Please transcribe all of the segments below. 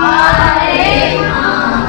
Hare Nam.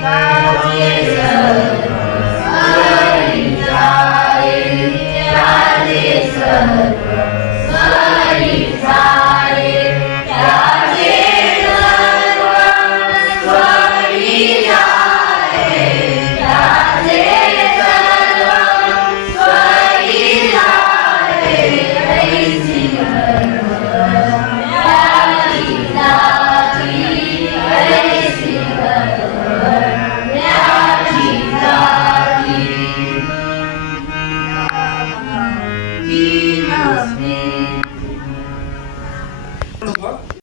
Amen.